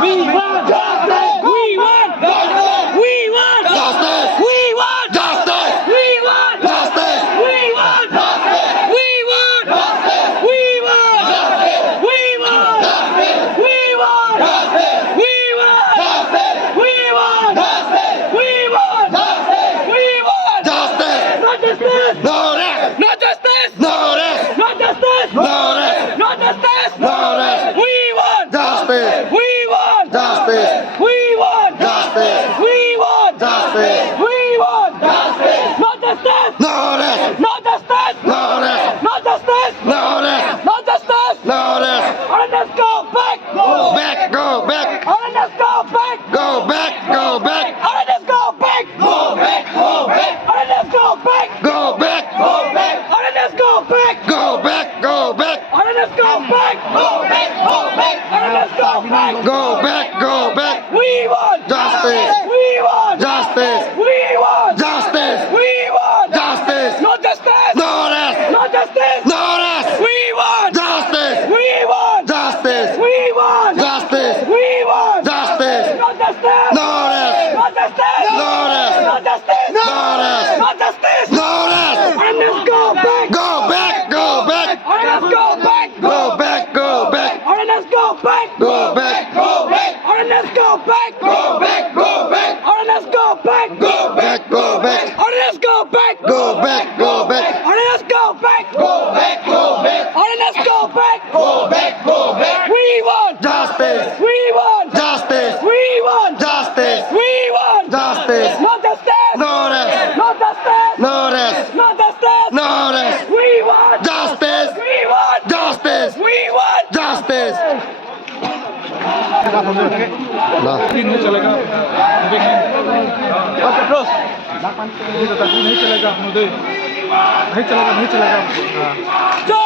We want justice. We want justice. We want justice. We want justice. We want justice. We want justice. We want justice. We want justice. We want justice. We want justice. We want justice. We want justice. We want justice. We want justice. Not justice. No rest. Not justice. No rest. Not justice. No rest. Not justice. No rest. We want justice. We want justice. We want justice. We want justice. We want justice. Not justice. No rest. Not justice. No rest. Not justice. No rest. Not justice. No rest. All right, let's go back. Go back. Go back. All right, let's go back. Go back. Go back. All right, let's go back. Go back. Go back. All right, let's go back. Go back. Go back. All right, let's go back. Go back. Go back. All right, let's go back. Go back. Go back. All right, let's go back. Go back. Go back. We want justice. We want justice. We want justice. We want justice. No justice. No rest. No justice. No rest. We want justice. We want justice. We want justice. We want justice. No justice. No rest. No justice. No rest. No justice. No rest. No justice. No rest. And let's go back. Go back. Go back. All right, let's go back. Go back. Go back. All right, let's go back. Go back. Go back. All right, let's go back. Go back. Go back. All right, let's go back. Go back. Go back. All right, let's go back. Go back. Go back. All right, let's go back. Go back. Go back. All right, let's go back. Go back. Go back. We want justice. We want justice. We want justice. We want justice. No justice. No rest. No justice. No rest. No justice. No rest. We want justice. We want justice. We want justice. नहीं चलेगा नहीं चलेगा नहीं चलेगा